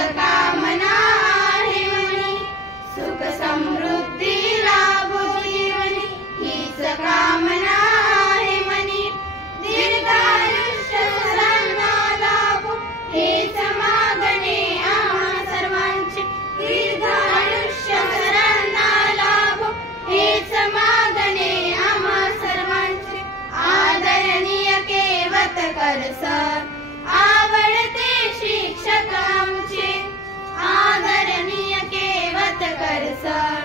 कामना आहे मनी, सुख समृद्धी लाभो जीवनी हीच कामना आहे मनी. दीर्घायुष्य सर्वांना लाभो हेच मागणे आम्हा सर्वांचे. दीर्घायुष्य सर्वांना लाभो हेच मागणे आम्हा सर्वांचे. आदरणीय केवतकर सर, आवडते शिक्षक आमचे. आदरणीय केवतकर सर,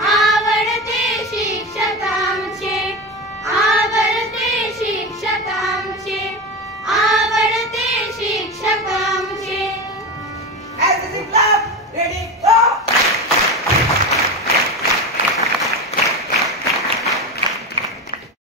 आवडते शिक्षक आमचे. आवडते शिक्षक आमचे. आवडते शिक्षक आमचे. As a clap, ready, go!